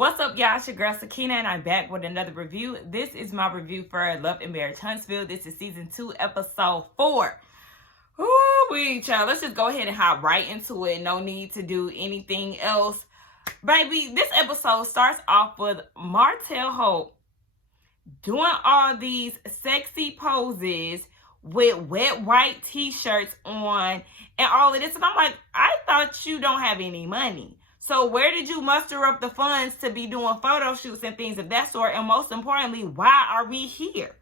What's up, y'all? It's your girl Sakina, and I'm back with another review. This is my review for Love and Marriage Huntsville. This is season 2, episode 4. Ooh, child. Let's just go ahead and hop right into it. No need to do anything else. Baby, this episode starts off with Martell Hope doing all these sexy poses with wet white t-shirts on and all of this. And I'm like, I thought you don't have any money. So where did you muster up the funds to be doing photo shoots and things of that sort? And most importantly, why are we here?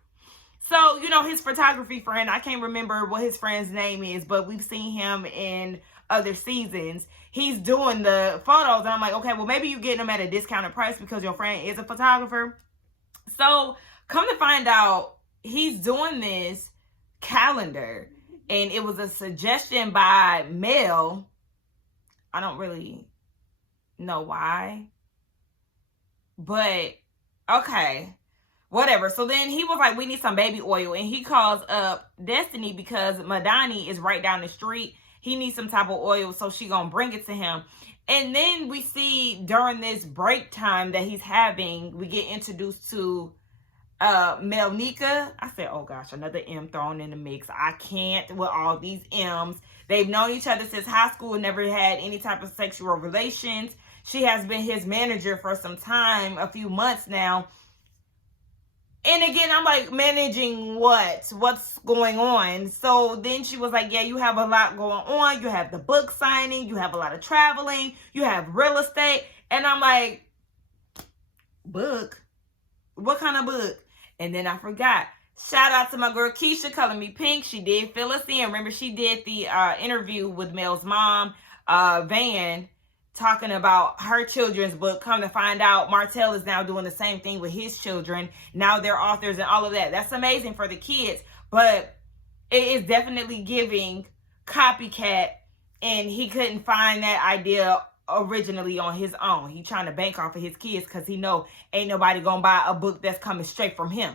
So, his photography friend, I can't remember what his friend's name is, but we've seen him in other seasons. He's doing the photos. And I'm like, okay, well, maybe you're getting them at a discounted price because your friend is a photographer. So come to find out, he's doing this calendar. And it was a suggestion by Mel. I don't really know why, but okay, whatever. So then he was like, we need some baby oil, and he calls up Destiny because Madani is right down the street. He needs some type of oil, so she gonna bring it to him. And then we see during this break time that he's having, we get introduced to Melnika. I said, oh gosh, another M thrown in the mix. I can't with all these M's. They've known each other since high school, never had any type of sexual relations. She has been his manager for some time, a few months now. And again, I'm like, managing what? What's going on? So then she was like, yeah, you have a lot going on. You have the book signing. You have a lot of traveling. You have real estate. And I'm like, book? What kind of book? And then I forgot. Shout out to my girl Keisha, Color Me Pink. She did fill us in. Remember, she did the interview with Mel's mom, Van, talking about her children's book. Come to find out, Martell is now doing the same thing with his children. Now they're authors and all of that. That's amazing for the kids, but it is definitely giving copycat, and he couldn't find that idea originally on his own. He trying to bank off of his kids because he know ain't nobody gonna buy a book that's coming straight from him.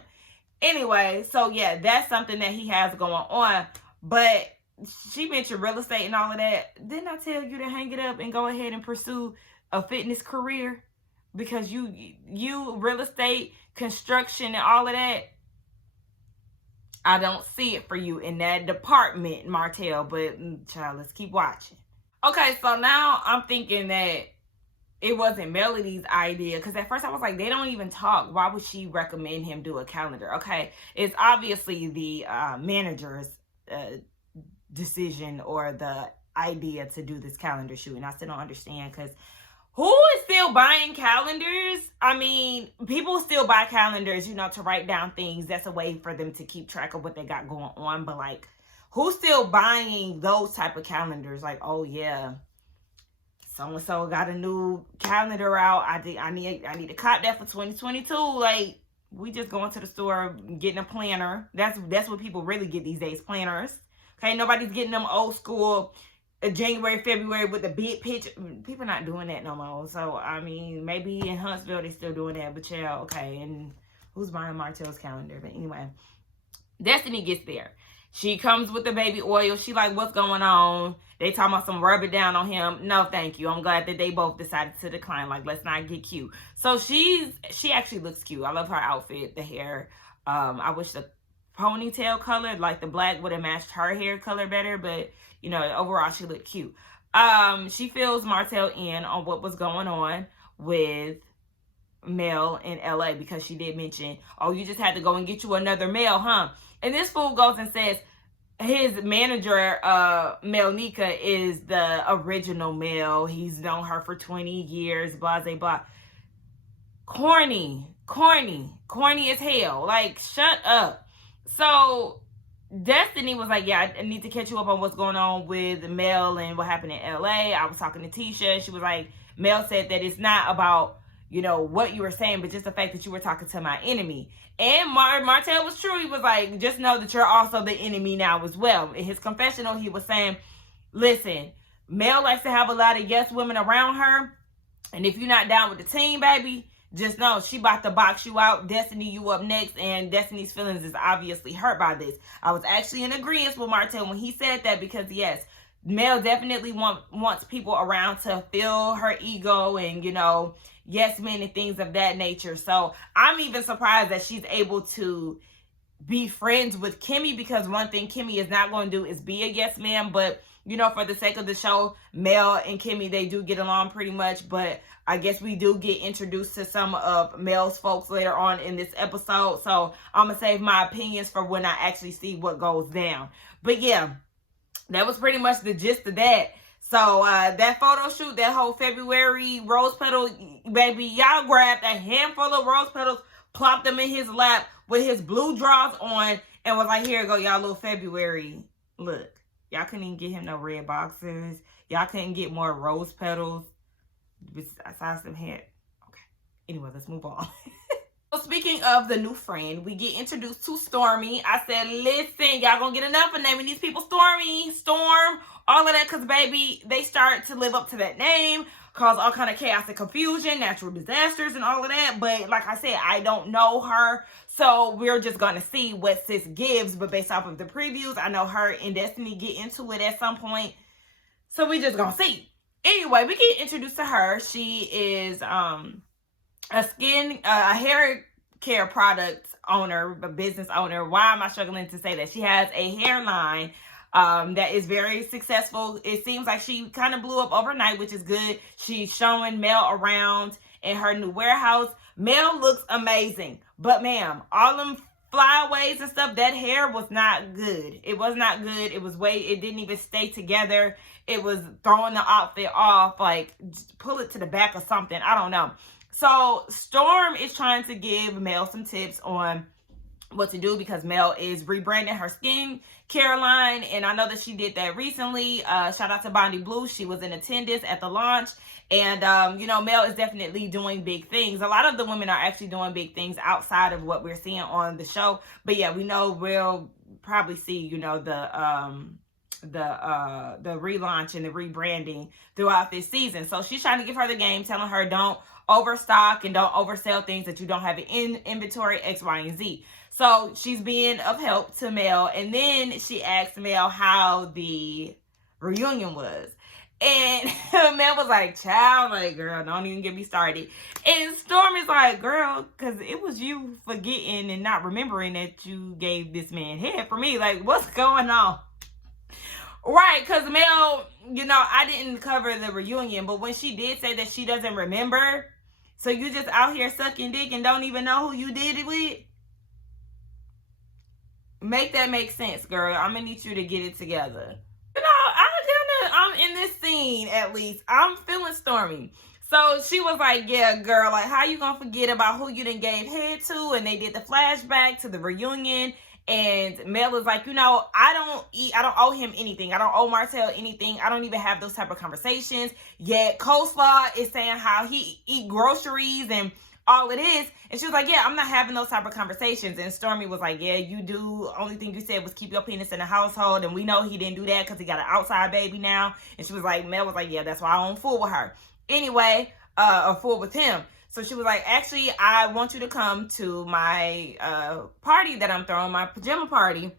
Anyway, so yeah, that's something that he has going on. But she mentioned real estate and all of that. Didn't I tell you to hang it up and go ahead and pursue a fitness career? Because you real estate, construction, and all of that, I don't see it for you in that department, Martell. But child, let's keep watching. Okay, so now I'm thinking that it wasn't Melody's idea, because at first I was like, they don't even talk. Why would she recommend him do a calendar? Okay, it's obviously the manager's decision or the idea to do this calendar shoot, and I still don't understand, because who is still buying calendars? I mean, people still buy calendars, to write down things. That's a way for them to keep track of what they got going on. But like, who's still buying those type of calendars? Like, oh yeah, so-and-so got a new calendar out. I need to cop that for 2022. Like, we just going to the store, getting a planner. That's what people really get these days, planners. Okay, nobody's getting them old school January, February with the big picture. People not doing that no more. So, I mean, maybe in Huntsville they still doing that. But yeah, okay. And who's buying Martell's calendar? But anyway, Destiny gets there. She comes with the baby oil. She like, what's going on? They talking about some rub it down on him. No, thank you. I'm glad that they both decided to decline. Like, let's not get cute. So she actually looks cute. I love her outfit, the hair. I wish the ponytail color, like the black, would have matched her hair color better. But, overall, she looked cute. She fills Martell in on what was going on with Mel in LA, because she did mention, oh, you just had to go and get you another Mel, huh? And this fool goes and says his manager, Melnika, is the original Mel. He's known her for 20 years, blah, blah, blah. Corny as hell. Like, shut up. So Destiny was like, yeah, I need to catch you up on what's going on with Mel and what happened in LA. I was talking to Tisha. She was like, Mel said that it's not about, what you were saying, but just the fact that you were talking to my enemy. And Martell was true. He was like, just know that you're also the enemy now as well. In his confessional, he was saying, listen, Mel likes to have a lot of yes women around her. And if you're not down with the team, baby, just know she about to box you out. Destiny, you up next. And Destiny's feelings is obviously hurt by this. I was actually in agreement with Martell when he said that, because yes, Mel definitely wants people around to feel her ego and, yes men and things of that nature. So I'm even surprised that she's able to be friends with Kimmy, because one thing Kimmy is not going to do is be a yes man. But you know, for the sake of the show, Mel and Kimmy, they do get along pretty much. But I guess we do get introduced to some of Mel's folks later on in this episode, so I'm gonna save my opinions for when I actually see what goes down. But yeah, that was pretty much the gist of that. So that photo shoot, that whole February rose petal, baby, y'all grabbed a handful of rose petals, plopped them in his lap with his blue drawers on, and was like, here you go, y'all, little February. Look, y'all couldn't even get him no red boxers. Y'all couldn't get more rose petals besides some hair. Okay. Anyway, let's move on. So speaking of the new friend, we get introduced to Stormy. I said, listen, y'all gonna get enough of naming these people Stormy, Storm, all of that, because baby, they start to live up to that name, cause all kind of chaos and confusion, natural disasters, and all of that. But like I said, I don't know her, so we're just gonna see what sis gives. But based off of the previews, I know her and Destiny get into it at some point, so we just gonna see. Anyway, we get introduced to her. She is a hair care product owner, a business owner. Why am I struggling to say that? She has a hairline that is very successful. It seems like she kind of blew up overnight, which is good. She's showing Mel around in her new warehouse. Mel looks amazing, but ma'am, all them flyaways and stuff, that hair was not good. It was not good. It didn't even stay together. It was throwing the outfit off, like pull it to the back or something. I don't know. So Storm is trying to give Mel some tips on what to do, because Mel is rebranding her skin care line, and I know that she did that recently. Shout out to Bondi Blue. She was in attendance at the launch, and you know, Mel is definitely doing big things. A lot of the women are actually doing big things outside of what we're seeing on the show. But yeah, we know we'll probably see, you know, the relaunch and the rebranding throughout this season. So she's trying to give her the game, telling her don't overstock and don't oversell things that you don't have in inventory, X, Y, and Z. So she's being of help to Mel, and then she asked Mel how the reunion was, and Mel was like, child, like, girl, don't even get me started. And Storm is like, girl, because it was you forgetting and not remembering that you gave this man head for me. Like, what's going on? Right, because Mel, you know, I didn't cover the reunion, but when she did say that she doesn't remember, so you just out here sucking dick and don't even know who you did it with? Make that make sense, girl. I'm gonna need you to get it together. You know, I'm in this scene, at least. I'm feeling Stormy. So she was like, yeah, girl, like, how you gonna forget about who you done gave head to? And they did the flashback to the reunion. And Mel was like, you know, I don't owe him anything. I don't owe Martell anything. I don't even have those type of conversations. Yet Coleslaw is saying how he eat groceries and all it is. And she was like, yeah, I'm not having those type of conversations. And Stormy was like, yeah, you do. Only thing you said was keep your penis in the household. And we know he didn't do that because he got an outside baby now. And she was like, Mel was like, yeah, that's why I don't fool with her. Anyway, or fool with him. So she was like, actually, I want you to come to my party that I'm throwing, my pajama party.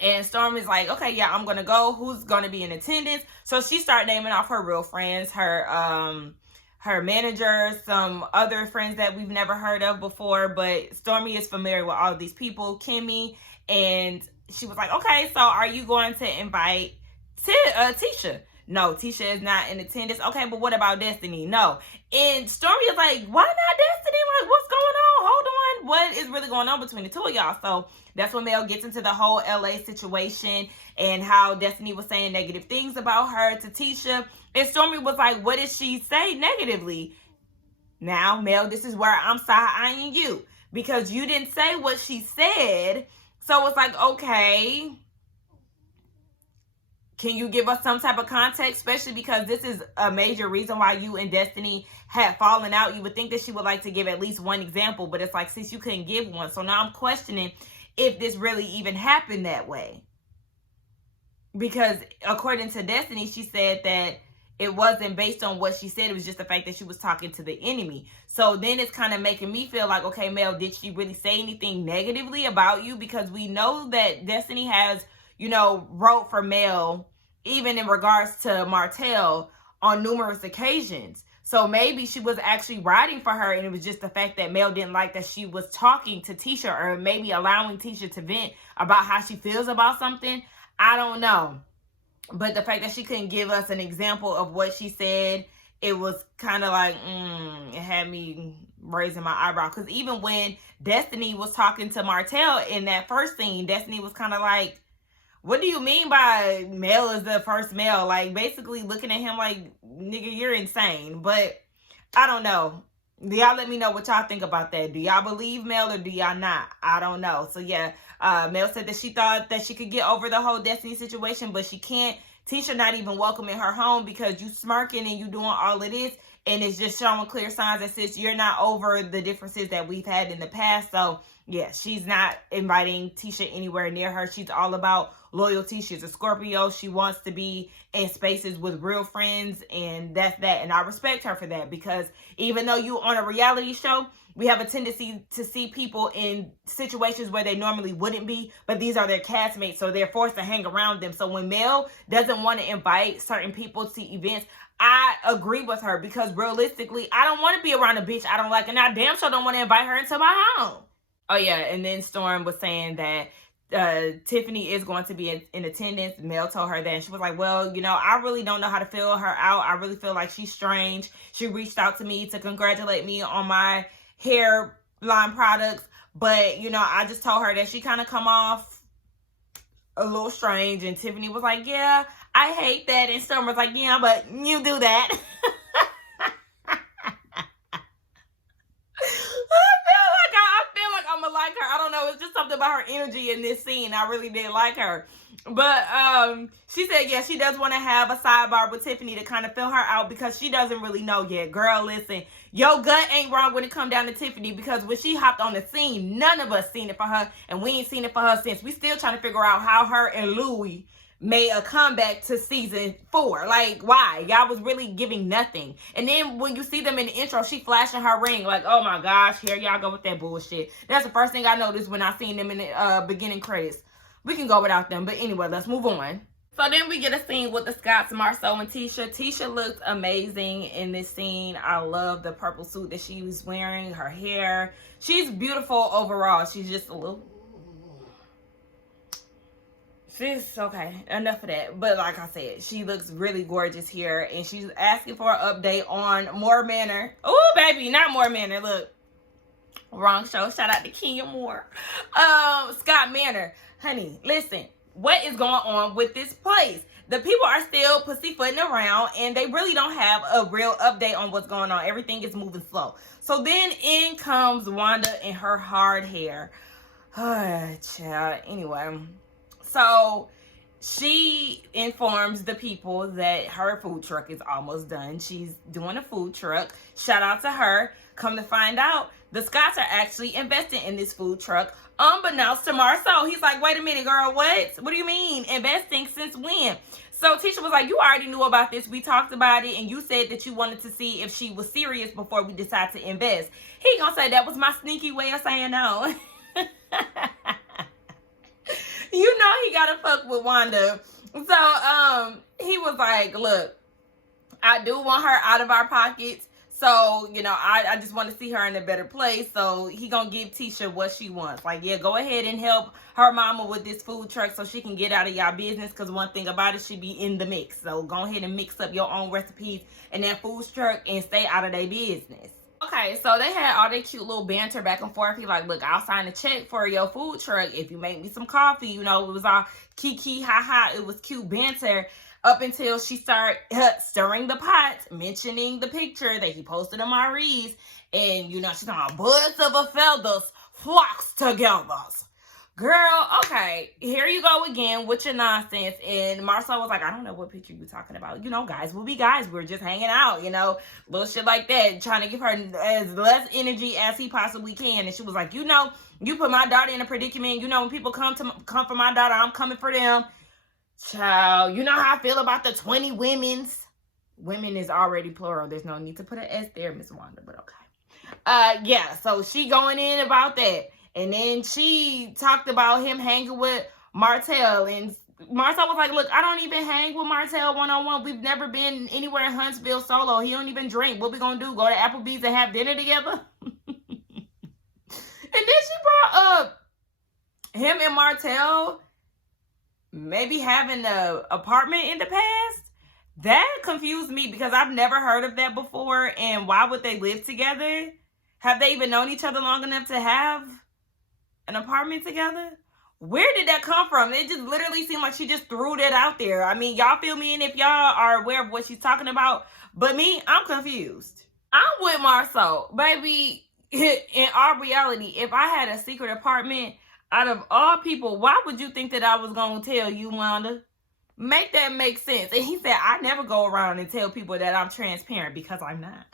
And Storm is like, okay, yeah, I'm going to go. Who's going to be in attendance? So she started naming off her real friends, her manager, some other friends that we've never heard of before. But Stormy is familiar with all of these people, Kimmy. And she was like, okay, so are you going to invite Tisha? No, Tisha is not in attendance. Okay, but what about Destiny? No. And Stormy is like, why not Destiny? Like, what's going on? Hold on. What is really going on between the two of y'all? So that's when Mel gets into the whole LA situation and how Destiny was saying negative things about her to Tisha. And Stormy was like, what did she say negatively? Now, Mel, this is where I'm side-eyeing you, because you didn't say what she said. So it's like, okay, can you give us some type of context, especially because this is a major reason why you and Destiny had fallen out? You would think that she would like to give at least one example, but it's like, since you couldn't give one. So now I'm questioning if this really even happened that way. Because according to Destiny, she said that it wasn't based on what she said. It was just the fact that she was talking to the enemy. So then it's kind of making me feel like, okay, Mel, did she really say anything negatively about you? Because we know that Destiny has, you know, wrote for Mel, even in regards to Martell, on numerous occasions. So maybe she was actually riding for her, and it was just the fact that Mel didn't like that she was talking to Tisha, or maybe allowing Tisha to vent about how she feels about something. I don't know. But the fact that she couldn't give us an example of what she said, it was kind of like, it had me raising my eyebrow. Because even when Destiny was talking to Martell in that first scene, Destiny was kind of like, what do you mean by Mel is the first male? Like, basically looking at him like, nigga, you're insane. But I don't know. Y'all let me know what y'all think about that. Do y'all believe Mel or do y'all not? I don't know. So yeah, Mel said that she thought that she could get over the whole Destiny situation, but she can't. Tisha not even welcoming her home because you smirking and you doing all of this, and it's just showing clear signs that, sis, you're not over the differences that we've had in the past. So yeah, she's not inviting Tisha anywhere near her. She's all about loyalty. She's a Scorpio. She wants to be in spaces with real friends, and that's that. And I respect her for that, because even though you on a reality show, we have a tendency to see people in situations where they normally wouldn't be, but these are their castmates, so they're forced to hang around them. So when Mel doesn't want to invite certain people to events, I agree with her, because realistically, I don't want to be around a bitch I don't like, and I damn sure don't want to invite her into my home. Oh yeah, and then Storm was saying that Tiffany is going to be in attendance. Mel told her that, and she was like, well, you know, I really don't know how to feel her out. I really feel like she's strange. She reached out to me to congratulate me on my hairline products, but, you know, I just told her that she kind of come off a little strange. And Tiffany was like, yeah, I hate that. And Storm was like, yeah, but you do that. Like her. I don't know. It's just something about her energy in this scene. I really did like her. But she said, yeah, she does want to have a sidebar with Tiffany to kind of fill her out, because she doesn't really know yet. Girl, listen, your gut ain't wrong when it come down to Tiffany, because when she hopped on the scene, none of us seen it for her, and we ain't seen it for her since. We still trying to figure out how her and Louis made a comeback to season 4. Like, why? Y'all was really giving nothing. And then when you see them in the intro, she flashing her ring like, oh my gosh, here y'all go with that bullshit. That's the first thing I noticed when I seen them in the beginning credits. We can go without them, but anyway, let's move on. So then we get a scene with the Scotts, Marceau and Tisha. Tisha looks amazing in this scene. I love the purple suit that she was wearing, her hair. She's beautiful overall. She's just a little... She's okay, enough of that. But like I said, she looks really gorgeous here, and she's asking for an update on Moore Manor. Oh, baby, not Moore Manor. Look, wrong show. Shout out to Kenya Moore. Scott Manor. Honey, listen, what is going on with this place? The people are still pussyfooting around, and they really don't have a real update on what's going on. Everything is moving slow. So then in comes Wanda and her hard hair. Child. Anyway, so she informs the people that her food truck is almost done. She's doing a food truck. Shout out to her. Come to find out, the Scotts are actually investing in this food truck, unbeknownst to Marceau. He's like, wait a minute, girl, what? What do you mean? Investing since when? So Tisha was like, you already knew about this. We talked about it, and you said that you wanted to see if she was serious before we decide to invest. He gonna say that was my sneaky way of saying no. You know he gotta fuck with Wanda. So he was like, look, I do want her out of our pockets. So, you know, I just want to see her in a better place. So he gonna give Tisha what she wants. Like, yeah, go ahead and help her mama with this food truck so she can get out of y'all business. Because one thing about it, she be in the mix. So go ahead and mix up your own recipes in that food truck and stay out of their business. Okay, so they had all their cute little banter back and forth. He like, look, I'll sign a check for your food truck if you make me some coffee. You know, it was all kiki, ha. It was cute banter up until she started stirring the pot, mentioning the picture that he posted on Maurice. And, you know, she's talking about birds of a feathers flocks together. Girl, okay, here you go again with your nonsense. And Marceau was like, I don't know what picture you're talking about. You know, guys will be guys. We're just hanging out, you know, little shit like that. Trying to give her as less energy as he possibly can. And she was like, you know, you put my daughter in a predicament. You know, when people come for my daughter, I'm coming for them. Child, you know how I feel about the 20 women's. Women is already plural. There's no need to put an S there, Miss Wanda, but okay. Yeah, so she going in about that. And then she talked about him hanging with Martell and Marcel was like, look, I don't even hang with Martell one-on-one. We've never been anywhere in Huntsville solo. He don't even drink. What we gonna do? Go to Applebee's and have dinner together? And then she brought up him and Martell maybe having an apartment in the past. That confused me because I've never heard of that before. And why would they live together? Have they even known each other long enough to have an apartment together? Where did that come from? It just literally seemed like she just threw that out there. I mean, y'all feel me? And if y'all are aware of what she's talking about, but me, I'm confused. I'm with Marceau. Baby, in our reality, if I had a secret apartment, out of all people, why would you think that I was going to tell you, Wanda? Make that make sense. And he said, I never go around and tell people that I'm transparent because I'm not.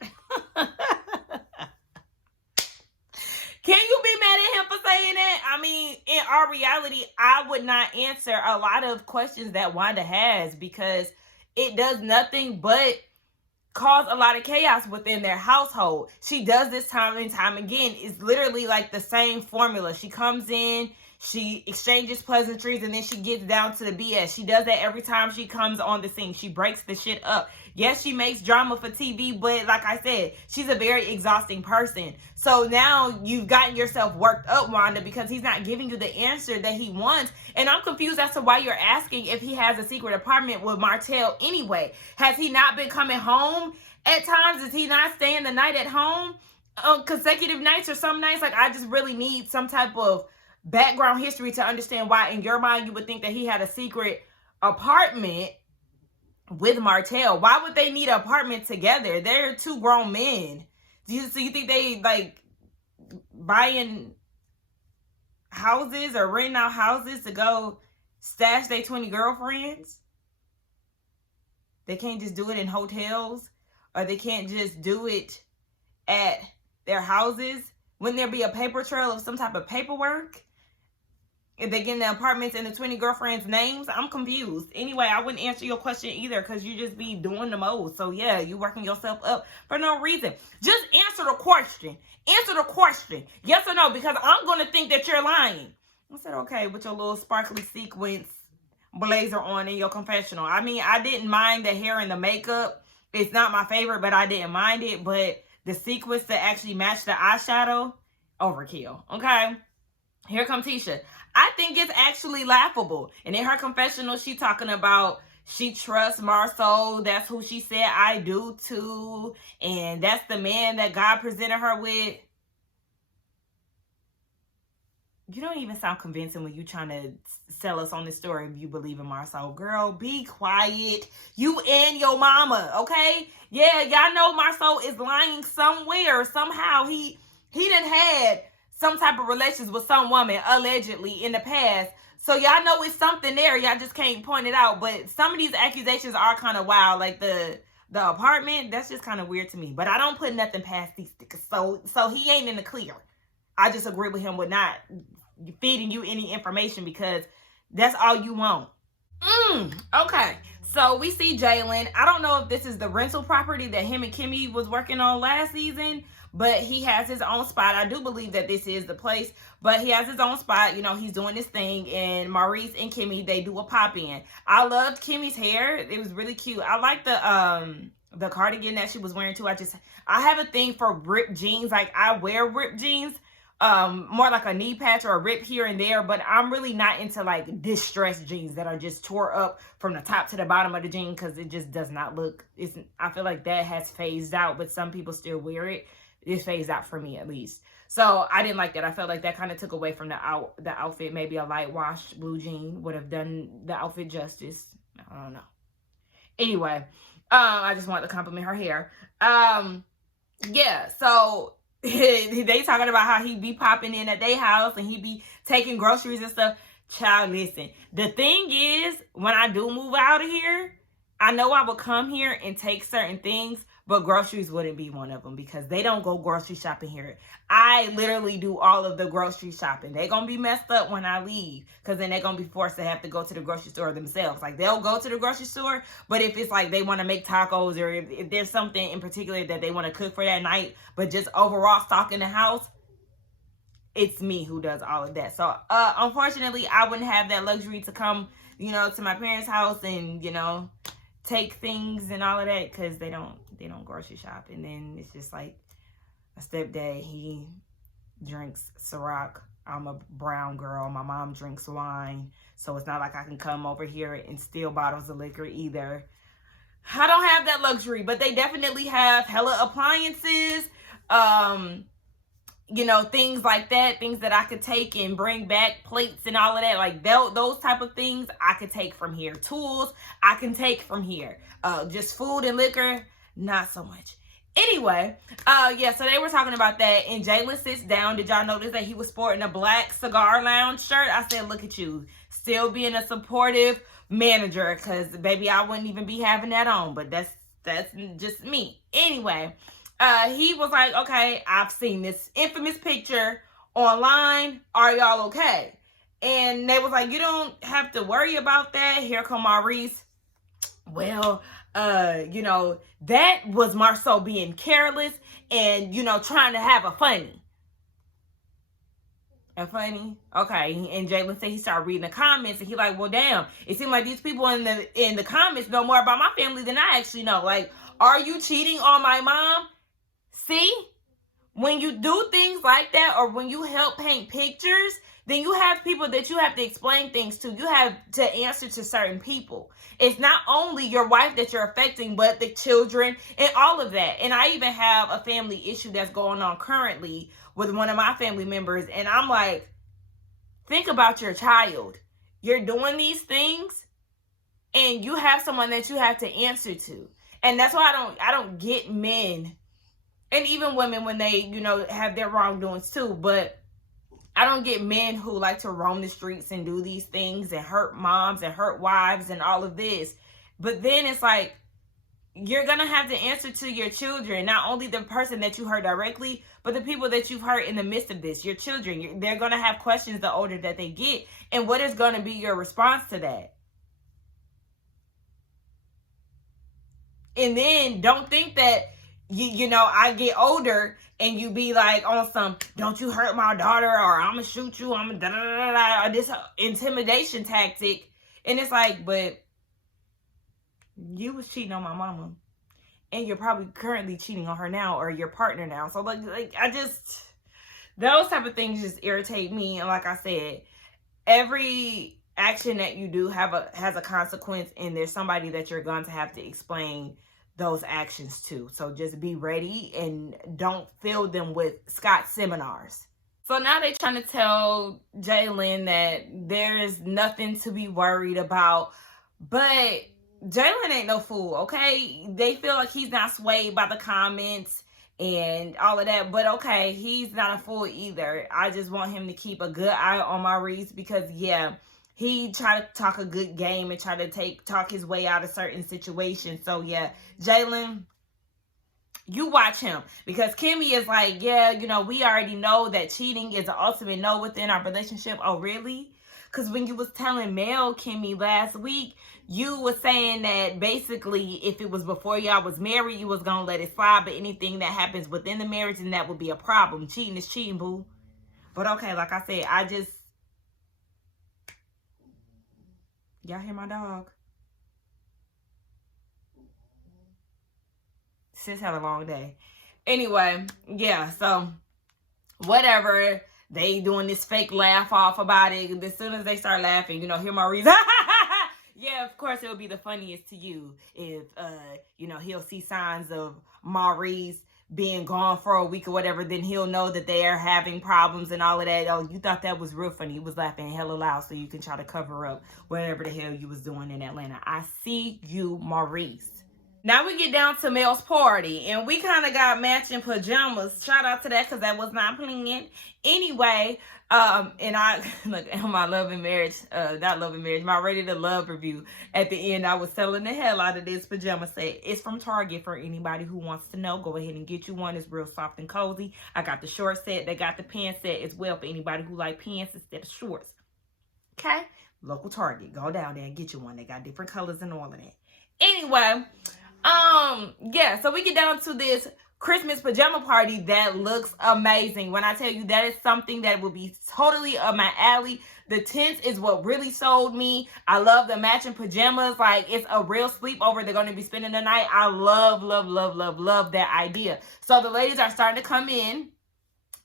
Can you be mad at him for saying that? I mean, in our reality, I would not answer a lot of questions that Wanda has because it does nothing but cause a lot of chaos within their household. She does this time and time again. It's literally like the same formula. She comes in, she exchanges pleasantries, and then she gets down to the BS. She does that every time she comes on the scene. She breaks the shit up. Yes, she makes drama for TV, but like I said, she's a very exhausting person. So now you've gotten yourself worked up, Wanda, because he's not giving you the answer that he wants. And I'm confused as to why you're asking if he has a secret apartment with Martell anyway. Has he not been coming home at times? Is he not staying the night at home on consecutive nights or some nights? Like, I just really need some type of background history to understand why in your mind you would think that he had a secret apartment with Martell. Why would they need an apartment together? They're two grown men. So you think they like buying houses or renting out houses to go stash their 20 girlfriends? They can't just do it in hotels, or they can't just do it at their houses. Wouldn't there be a paper trail of some type of paperwork if they get in the apartments and the 20 girlfriends' names? I'm confused. Anyway, I wouldn't answer your question either because you just be doing the most. So yeah, you working yourself up for no reason. Just answer the question. Answer the question. Yes or no, because I'm going to think that you're lying. I said, okay, with your little sparkly sequins blazer on in your confessional. I mean, I didn't mind the hair and the makeup. It's not my favorite, but I didn't mind it. But the sequins to actually match the eyeshadow, overkill. Okay? Here comes Tisha. I think it's actually laughable. And in her confessional, she talking about she trusts Marceau. That's who she said I do to. And that's the man that God presented her with. You don't even sound convincing when you trying to sell us on this story if you believe in Marceau. Girl, be quiet. You and your mama, okay? Yeah, y'all know Marceau is lying somewhere. Somehow he done had some type of relations with some woman, allegedly, in the past. So y'all know it's something there. Y'all just can't point it out. But some of these accusations are kind of wild. Like the apartment, that's just kind of weird to me. But I don't put nothing past these stickers. So he ain't in the clear. I just agree with him with not feeding you any information because that's all you want. Okay. So we see Jalen. I don't know if this is the rental property that him and Kimmy was working on last season, but he has his own spot. I do believe that this is the place, but he has his own spot. You know, he's doing this thing, and Maurice and Kimmy, they do a pop-in. I loved Kimmy's hair. It was really cute. I like the cardigan that she was wearing too. I have a thing for ripped jeans. Like, I wear ripped jeans. More like a knee patch or a rip here and there, but I'm really not into like distressed jeans that are just tore up from the top to the bottom of the jean because it just does not look, I feel like that has phased out, but some people still wear it. It's phased out for me at least. So I didn't like that. I felt like that kind of took away from the outfit. Maybe a light washed blue jean would have done the outfit justice. I don't know. Anyway, I just wanted to compliment her hair. Yeah, so they talking about how he be popping in at their house and he be taking groceries and stuff. Child, listen. The thing is, when I do move out of here, I know I will come here and take certain things, but groceries wouldn't be one of them because they don't go grocery shopping here. I literally do all of the grocery shopping. They're going to be messed up when I leave because then they're going to be forced to have to go to the grocery store themselves. Like, they'll go to the grocery store, but if it's like they want to make tacos or if there's something in particular that they want to cook for that night, but just overall stocking the house, it's me who does all of that. So, unfortunately, I wouldn't have that luxury to come to my parents' house and, take things and all of that, because they don't grocery shop. And then it's just like a stepdad, he drinks Ciroc. I'm a brown girl. My mom drinks wine. So it's not like I can come over here and steal bottles of liquor either. I don't have that luxury, but they definitely have hella appliances, things like that, things that I could take and bring back, plates and all of that, like those type of things I could take from here. Tools I can take from here. Just food and liquor, not so much. Anyway, so they were talking about that, and Jalen sits down. Did y'all notice that he was sporting a black Cigar Lounge shirt? I said, look at you, still being a supportive manager, because baby, I wouldn't even be having that on, but that's just me. Anyway, he was like, okay, I've seen this infamous picture online. Are y'all okay? And they was like, you don't have to worry about that. Here come Maurice. Well, that was Marceau being careless and, trying to have a funny. Okay. And Jalen said he started reading the comments, and he like, well, damn, it seemed like these people in the comments know more about my family than I actually know. Like, are you cheating on my mom? See, when you do things like that, or when you help paint pictures, then you have people that you have to explain things to. You have to answer to certain people. It's not only your wife that you're affecting, but the children and all of that. And I even have a family issue that's going on currently with one of my family members. And I'm like, think about your child. You're doing these things and you have someone that you have to answer to. And that's why I don't get men and even women when they, have their wrongdoings too. But I don't get men who like to roam the streets and do these things and hurt moms and hurt wives and all of this. But then it's like, you're going to have to answer to your children, not only the person that you hurt directly, but the people that you've hurt in the midst of this, your children. They're going to have questions the older that they get. And what is going to be your response to that? And then don't think that, I get older and you be like on some, don't you hurt my daughter, or I'm going to shoot you, I'm going to this intimidation tactic. And it's like, but you was cheating on my mama, and you're probably currently cheating on her now, or your partner now. So like those type of things just irritate me. And like I said, every action that you do has a consequence, and there's somebody that you're going to have to explain those actions to. So just be ready and don't fill them with Scott seminars. So now they're trying to tell Jalen that there is nothing to be worried about, but Jalen ain't no fool, okay? They feel like he's not swayed by the comments and all of that, but okay, he's not a fool either. I just want him to keep a good eye on Maurice, because he tried to talk a good game and try to talk his way out of certain situations. So Jalen, you watch him, because Kimmy is like, we already know that cheating is the ultimate no within our relationship. Oh, really? Because when you was telling Mel, Kimmy, last week, you was saying that basically if it was before y'all was married, you was going to let it slide. But anything that happens within the marriage, then that would be a problem. Cheating is cheating, boo. But okay, like I said, y'all hear my dog? Sis had a long day. Anyway, so whatever. They doing this fake laugh off about it. As soon as they start laughing, hear Maurice. Of course it would be the funniest to you if, he'll see signs of Maurice being gone for a week or whatever. Then he'll know that they are having problems and all of that. Oh, you thought that was real funny. You was laughing hella loud so you can try to cover up whatever the hell you was doing in Atlanta. I see you, Maurice. Now we get down to Mel's party, and we kind of got matching pajamas. Shout out to that, because that was not planned. Anyway, and I look at my Love and Marriage, not Love and Marriage, my Ready to Love review. At the end, I was selling the hell out of this pajama set. It's from Target for anybody who wants to know. Go ahead and get you one. It's real soft and cozy. I got the short set. They got the pants set as well for anybody who like pants instead of shorts. Okay? Local Target. Go down there and get you one. They got different colors and all of that. Anyway, so we get down to this Christmas pajama party that looks amazing. When I tell you that is something that will be totally up my alley. The tents is what really sold me. I love the matching pajamas. Like, it's a real sleepover. They're going to be spending the night. I love, love, love, love, love that idea. So the ladies are starting to come in.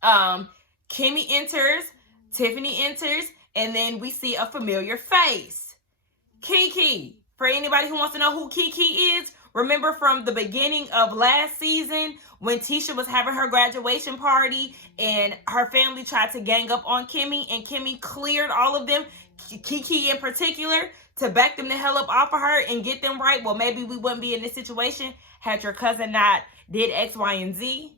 Kimmy enters, Tiffany enters, and then we see a familiar face. Kiki. For anybody who wants to know who Kiki is, remember from the beginning of last season when Tisha was having her graduation party and her family tried to gang up on Kimmy, and Kimmy cleared all of them, Kiki in particular, to back them the hell up off of her and get them right? Well, maybe we wouldn't be in this situation had your cousin not did X, Y, and Z.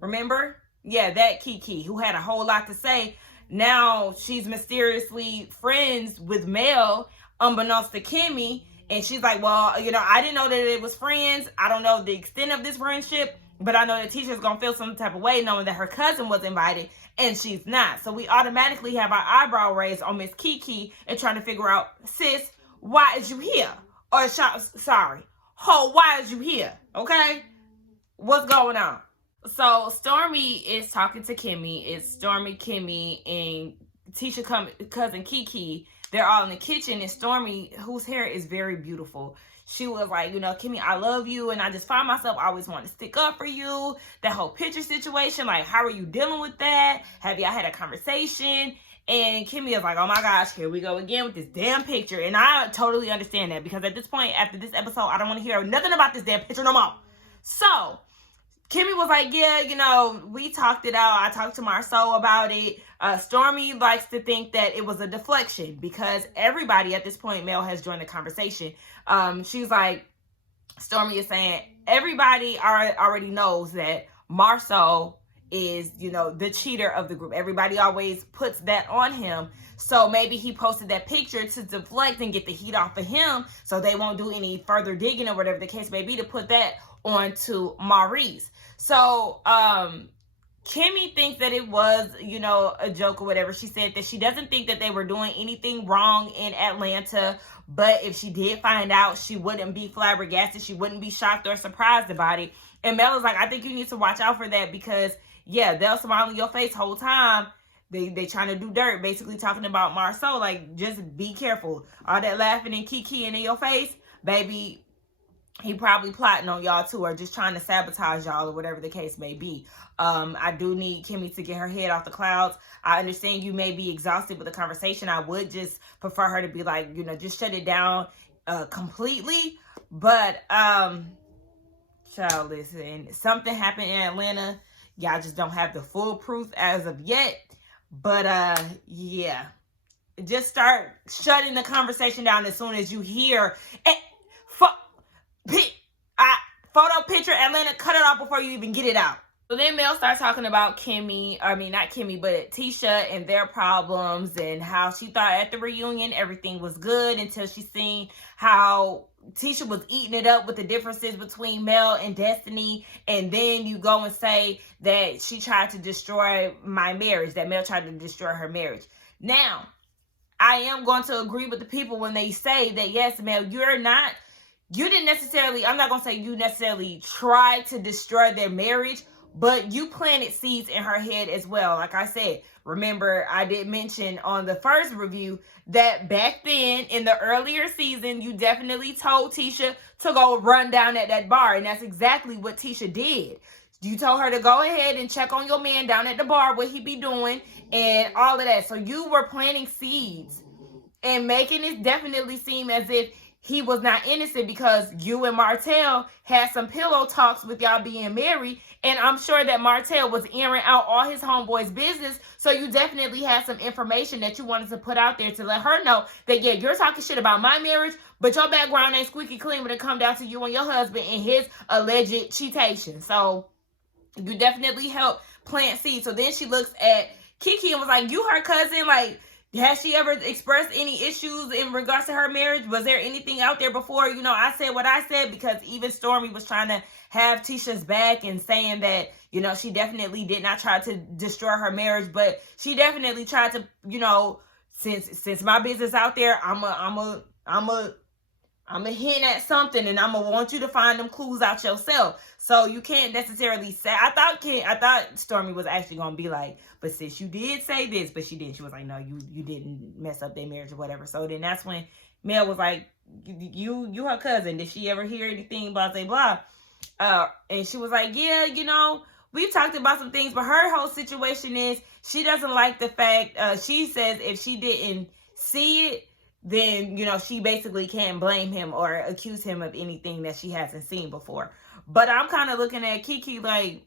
Remember? Yeah, that Kiki, who had a whole lot to say. Now she's mysteriously friends with Mel, unbeknownst to Kimmy. And she's like, well, you know, I didn't know that it was friends. I don't know the extent of this friendship, but I know that Tisha's going to feel some type of way knowing that her cousin was invited and she's not. So we automatically have our eyebrow raised on Miss Kiki and trying to figure out, sis, why is you here? Or, sorry, ho, why is you here? Okay? What's going on? So Stormy is talking to Kimmy. It's Stormy, Kimmy, and Tisha cousin Kiki. They're all in the kitchen, and Stormy, whose hair is very beautiful, she was like, you know, Kimmy, I love you, and I just find myself always wanting to stick up for you. That whole picture situation, like, how are you dealing with that? Have y'all had a conversation? And Kimmy is like, oh my gosh, here we go again with this damn picture. And I totally understand that, because at this point, after this episode, I don't want to hear nothing about this damn picture no more. So Kimmy was like, yeah, you know, we talked it out. I talked to Marceau about it. Stormy likes to think that it was a deflection because everybody at this point, Mel, has joined the conversation. She's like, Stormy is saying, everybody already knows that Marceau is, you know, the cheater of the group. Everybody always puts that on him. So maybe he posted that picture to deflect and get the heat off of him so they won't do any further digging or whatever the case may be to put that onto Maurice. So Kimmy thinks that it was, you know, a joke or whatever. She said that she doesn't think that they were doing anything wrong in Atlanta, but if she did find out, she wouldn't be flabbergasted. She wouldn't be shocked or surprised about it. And Mel is like, I think you need to watch out for that because, yeah, they'll smile in your face whole time. They trying to do dirt, basically talking about Marceau. Like, just be careful. All that laughing and kiki in your face, baby, he probably plotting on y'all too, or just trying to sabotage y'all or whatever the case may be. I do need Kimmy to get her head off the clouds. I understand you may be exhausted with the conversation. I would just prefer her to be like, you know, just shut it down completely. But child, listen, something happened in Atlanta. Y'all just don't have the full proof as of yet. But yeah, just start shutting the conversation down as soon as you hear photo picture Atlanta, cut it off before you even get it out. So then Mel starts talking about Kimmy, I mean not Kimmy, but Tisha and their problems and how she thought at the reunion everything was good until she seen how Tisha was eating it up with the differences between Mel and Destiny, and then you go and say that she tried to destroy my marriage, that Mel tried to destroy her marriage. Now, I am going to agree with the people when they say that, yes, Mel, you didn't necessarily, I'm not going to say you necessarily tried to destroy their marriage, but you planted seeds in her head as well. Like I said, remember, I did mention on the first review that back then in the earlier season, you definitely told Tisha to go run down at that bar. And that's exactly what Tisha did. You told her to go ahead and check on your man down at the bar, what he be doing and all of that. So you were planting seeds and making it definitely seem as if he was not innocent because you and Martell had some pillow talks with y'all being married. And I'm sure that Martell was airing out all his homeboy's business. So you definitely had some information that you wanted to put out there to let her know that, yeah, you're talking shit about my marriage, but your background ain't squeaky clean when it come down to you and your husband and his alleged cheatation. So you definitely helped plant seeds. So then she looks at Kiki and was like, you her cousin? Like, has she ever expressed any issues in regards to her marriage? Was there anything out there before? You know, I said what I said because even Stormy was trying to have Tisha's back and saying that, you know, she definitely did not try to destroy her marriage, but she definitely tried to, you know, since my business out there, I'm a I'm going to hint at something, and I'm going to want you to find them clues out yourself. So you can't necessarily say, I thought Stormy was actually going to be like, but sis, you did say this, but she didn't. She was like, no, you didn't mess up their marriage or whatever. So then that's when Mel was like, you her cousin. Did she ever hear anything, blah, blah, blah? And she was like, yeah, we talked about some things, but her whole situation is she doesn't like the fact, she says if she didn't see it, then, she basically can't blame him or accuse him of anything that she hasn't seen before. But I'm kind of looking at Kiki like,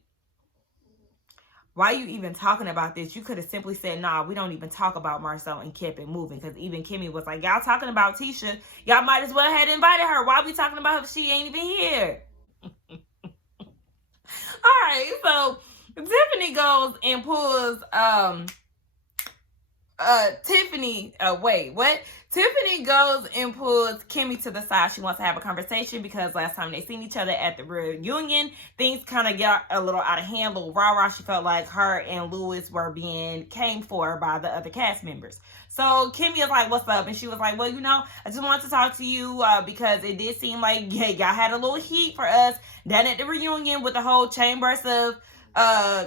why are you even talking about this? You could have simply said, nah, we don't even talk about Marcel, and kept it moving. Because even Kimmy was like, y'all talking about Tisha. Y'all might as well have invited her. Why are we talking about her if she ain't even here? All right, so Tiffany goes and pulls Tiffany goes and pulls Kimmy to the side. She wants to have a conversation because last time they seen each other at the reunion, things kind of got a little out of hand, a little rah-rah. She felt like her and Louis were being came for by the other cast members. So Kimmy is like, what's up? And she was like, well, I just wanted to talk to you because it did seem like y'all had a little heat for us down at the reunion with the whole Chambers of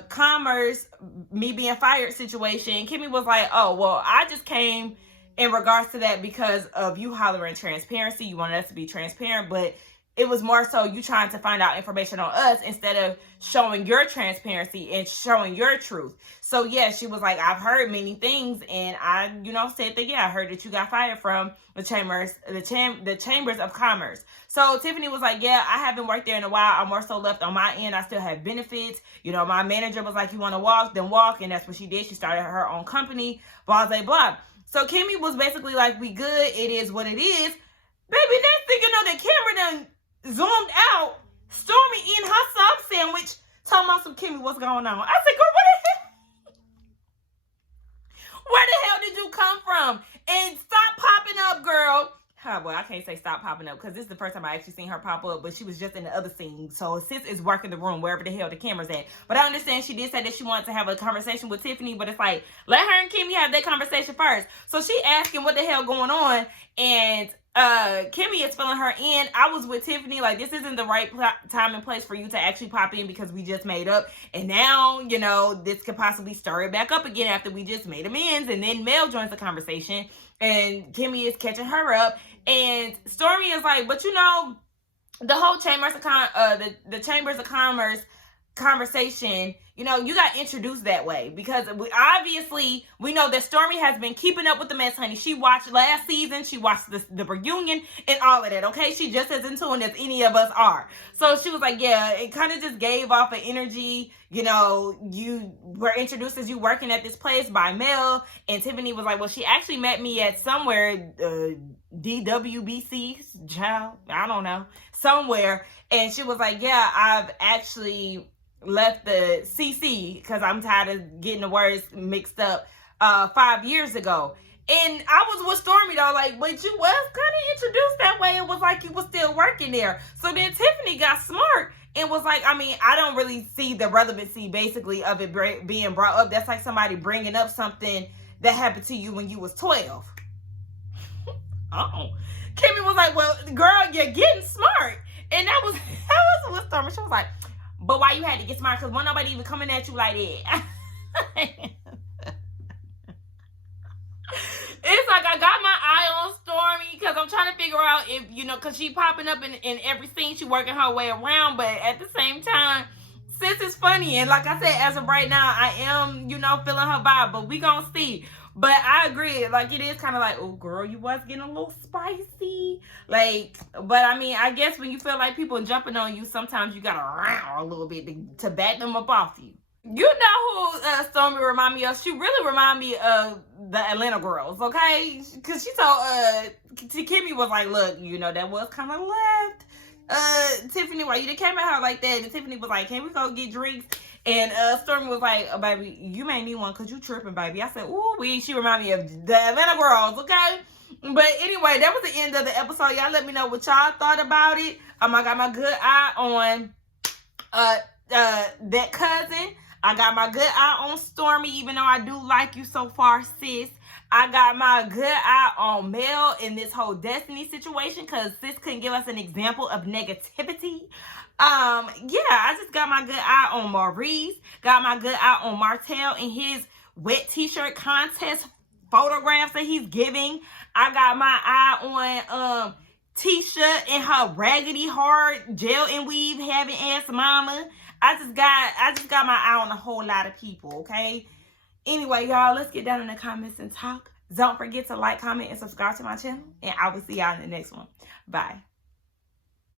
Commerce, me being fired situation. Kimmy was like, oh, well, I just came in regards to that because of you hollering transparency. You wanted us to be transparent, but it was more so you trying to find out information on us instead of showing your transparency and showing your truth. So yeah, she was like, I've heard many things, and I, said that, yeah, I heard that you got fired from the Chambers of Commerce. So Tiffany was like, yeah, I haven't worked there in a while. I'm more so left on my end. I still have benefits. My manager was like, you want to walk, then walk. And that's what she did. She started her own company, blah, blah, blah. So Kimmy was basically like, we good. It is what it is. Baby, next thing you know, the camera done zoomed out. Stormy eating her sub sandwich. Talking about some Kimmy, what's going on? I said, girl, where the hell did you come from? And stop popping up, girl. Well, I can't say stop popping up because this is the first time I actually seen her pop up, but she was just in the other scene. So sis is working the room wherever the hell the camera's at. But I understand she did say that she wanted to have a conversation with Tiffany, but it's like, let her and Kimmy have that conversation first. So she asking what the hell going on, and Kimmy is filling her in. I was with Tiffany like, this isn't the right time and place for you to actually pop in because we just made up, and now this could possibly stir it back up again after we just made amends. And then Mel joins the conversation, and Kimmy is catching her up, and Stormy is like, but the whole Chambers of the Chambers of Commerce conversation, you got introduced that way because we know that Stormy has been keeping up with the mess, honey. She watched last season, she watched the reunion and all of that, okay? She just as in tune as any of us are. So she was like, yeah, it kind of just gave off an energy, you were introduced as you working at this place by Mel, and Tiffany was like, well, she actually met me at somewhere, DWBC, child, I don't know, somewhere, and she was like, yeah, I've actually left the CC because I'm tired of getting the words mixed up 5 years ago. And I was with Stormy though, like, but you was kind of introduced that way. It was like you was still working there. So then Tiffany got smart and was like, I don't really see the relevancy basically of it being brought up. That's like somebody bringing up something that happened to you when you was 12. Oh, Kimmy was like, well, girl, you're getting smart. And that was with Stormy. She was like, but why you had to get smart? Because wasn't nobody even coming at you like that. It's like I got my eye on Stormy because I'm trying to figure out if, because she popping up in every scene. She working her way around. But at the same time, sis is funny. And like I said, as of right now, I am, feeling her vibe. But we gonna see. But I agree. Like, it is kind of like, oh, girl, you was getting a little spicy. Like, but I guess when you feel like people jumping on you, sometimes you got to round a little bit to back them up off you. You know who Stormy remind me of? She really remind me of the Atlanta girls, okay? Because she told, Kimmy was like, look, that was kind of left. Tiffany, why you done came at her like that? And Tiffany was like, can we go get drinks? And Stormy was like, oh, baby, you may need one because you tripping, baby. I said, ooh, she remind me of the Atlanta girls, okay? But anyway, that was the end of the episode. Y'all let me know what y'all thought about it. I got my good eye on that cousin. I got my good eye on Stormy, even though I do like you so far, sis. I got my good eye on Mel in this whole Destiny situation because sis couldn't give us an example of negativity. Yeah, I just got my good eye on Maurice, got my good eye on Martell and his wet t-shirt contest photographs that he's giving. I got my eye on Tisha and her raggedy hard gel and weave having ass mama. I just got my eye on a whole lot of people, okay? Anyway, y'all, let's get down in the comments and talk. Don't forget to like, comment, and subscribe to my channel. And I will see y'all in the next one. Bye.